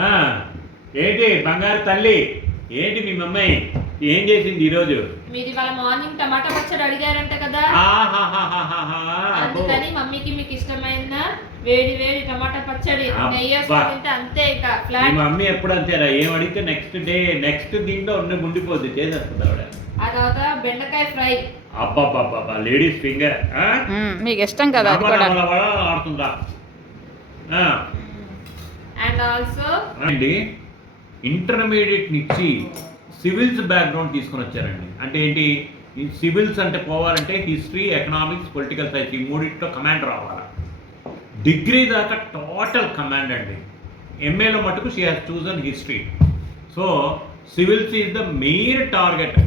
ఆ, ఏంటి బంగారు తల్లి, ఏంటి మీ మమ్మీ ఏం చేసింది ఈరోజు? మీరు ఇవాళ మార్నింగ్ టమాటా పచ్చడి అడిగారంట కదా, ఆహాహాహాహా. అందుకని మమ్మీకి మీకు ఇష్టమైన వేడి వేడి టమాటా పచ్చడి నెయ్యి వేసుకొని తింటే అంతే ఇక మీ ఫ్లాట్. మమ్మీ ఎప్పుడు అంతేరా, ఏం అడిగితే నెక్స్ట్ దీంట్లో ఉండిపోద్ది, చేసేస్తుంది ఆవిడ. ఆ తర్వాత బెండకాయ ఫ్రై. అబ్బాబ్బాబ్బా, లేడీస్ ఫింగర్ మీకు ఇష్టం కదా అది కూడా. ఆడుతుందా అండ్ ఆల్సో అండి, ఇంటర్మీడియట్ నుంచి సివిల్స్ బ్యాక్గ్రౌండ్ తీసుకొని వచ్చారండి. అంటే ఏంటి, ఈ సివిల్స్ అంటే పోవాలంటే హిస్టరీ, ఎకనామిక్స్, పొలిటికల్ సైన్స్, ఈ మూడింటిలో కమాండ్ రావాలి. డిగ్రీ దాకా టోటల్ కమాండ్ అండి. ఎంఏలో మటుకు she has chosen history. So civils is the main target,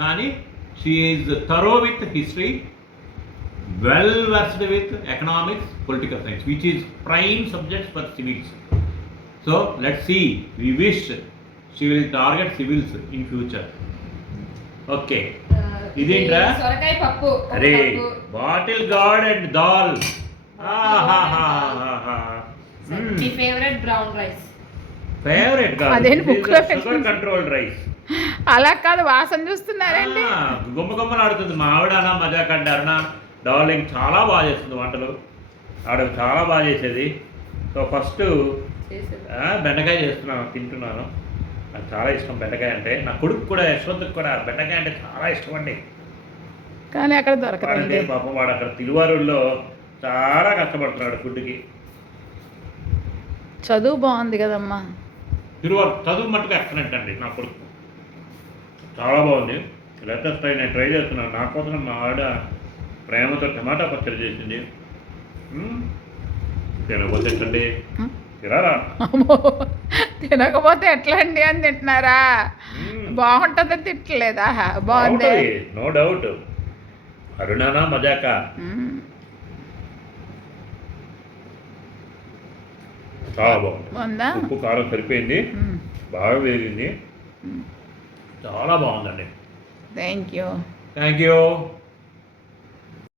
కానీ she is thorough with history, well versed with economics, political science, which is prime subjects for civils. So let's see, we wish she will target civils in future. Okay, identra సొరకాయ పప్పు. అరే bottle gourd and dal. Me favourite brown rice. Favourite అదేంటి బుక్లో sugar controlled rice. అలా కాదు, వాసన చూస్తున్నారండి. గుమ్మలాడుతుంది. మా ఆవిడ అన్న మజాక్ అంటారనా, డార్లింగ్ చాలా బాగా చేస్తుంది వంటలు, ఆవిడ చాలా బాగా చేసేది. సో ఫస్ట్ బెండకాయ చేస్తున్నాను, తింటున్నాను. నాకు చాలా ఇష్టం బెండకాయ అంటే. నా కొడుకు కూడా, యశ్వంత్కి కూడా బెండకాయ అంటే చాలా ఇష్టం అండి. కానీ అక్కడ దొరకదండి పాపం, వాడు అక్కడ తిరువారూరులో చాలా కష్టపడుతున్నాడు ఫుడ్కి. చదువు బాగుంది కదమ్మా. చదువు మట్టుకు ఎక్సలెంట్ అండి నా కొడుకు, చాలా బాగుంది. లేటెస్ట్ నేను ట్రై చేస్తున్నాను. నా కోసం మా ఆవిడ ప్రేమతో టమాటా పచ్చడి చేసింది. తినకపోతే ఎట్లండి, తినారా? తినకపోతే ఎట్లా అండి అని తింటున్నారా? బాగుంటుందని తిట్టలేదా? బాగుంది, నో డౌట్. అరుణానా మజాకా. చాలా బాగుంది, ఉప్పు కారం సరిపోయింది, బాగా వేగింది, చాలా బాగుందండి. Thank you.